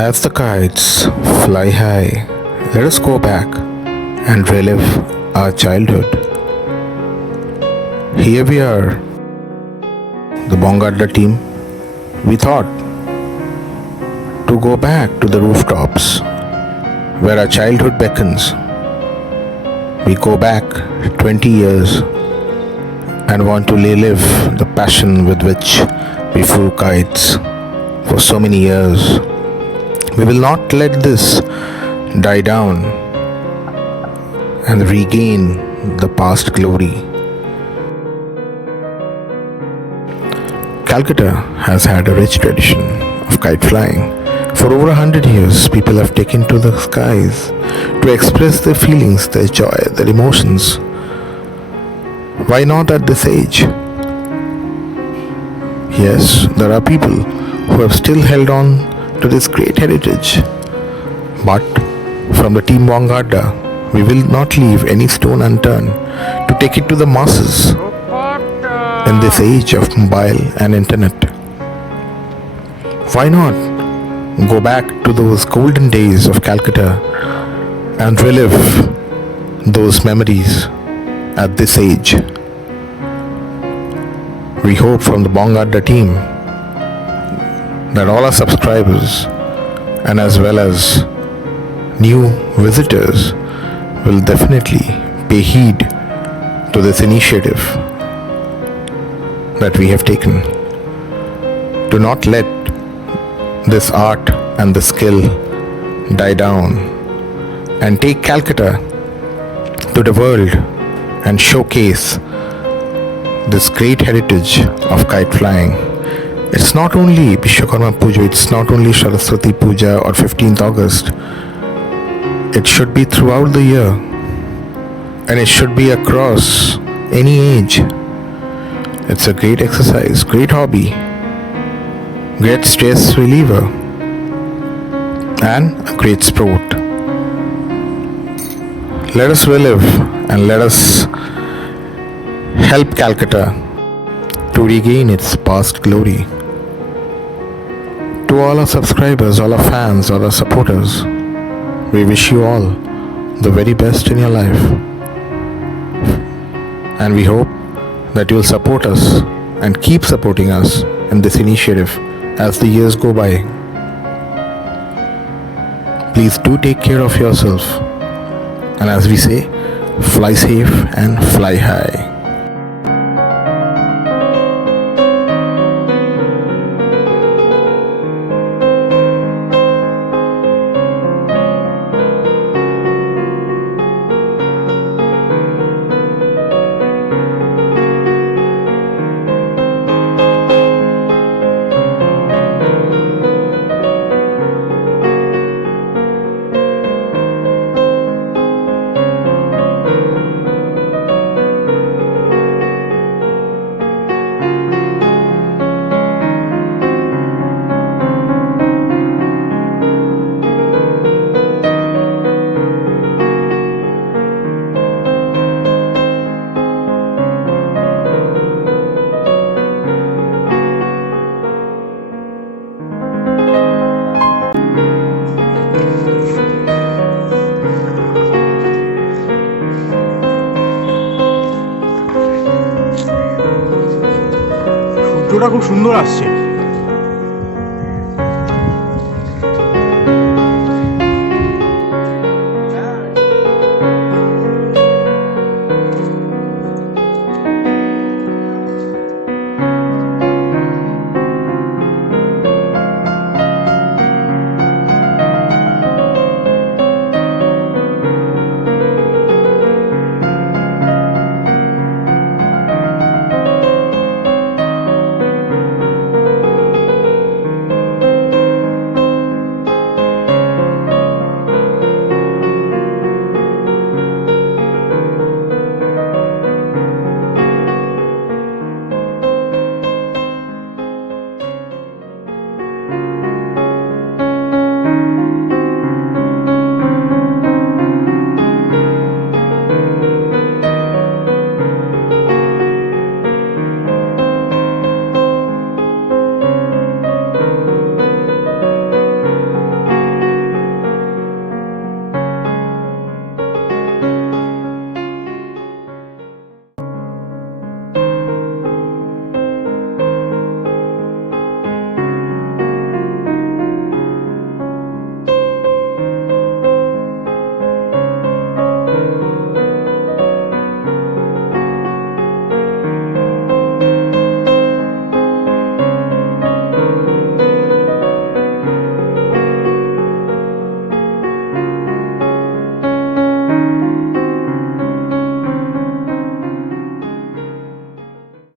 As the kites fly high, let us go back and relive our childhood. Here we are, the Bongadda team. We thought to go back to the rooftops where our childhood beckons. We go back 20 years and want to relive the passion with which we flew kites for so many years. We will not let this die down and regain the past glory. Calcutta has had a rich tradition of kite flying. For over 100 years, people have taken to the skies to express their feelings, their joy, their emotions. Why not at this age? Yes, there are people who have still held on to this great heritage. But from the Team Bongadda, we will not leave any stone unturned to take it to the masses in this age of mobile and internet. Why not go back to those golden days of Calcutta and relive those memories at this age? We hope from the Bongadda team that all our subscribers and as well as new visitors will definitely pay heed to this initiative that we have taken to not let this art and the skill die down and take Calcutta to the world and showcase this great heritage of kite flying. It's not only Vishwakarma Puja, it's not only Saraswati Puja or 15th August. It should be throughout the year and it should be across any age. It's a great exercise, great hobby, great stress reliever, and a great sport. Let us relive and let us help Calcutta to regain its past glory. To all our subscribers, all our fans, all our supporters, we wish you all the very best in your life. And we hope that you'll support us and keep supporting us in this initiative as the years go by. Please do take care of yourself. And as we say, fly safe and fly high. সূর্যটা খুব সুন্দর আসছে।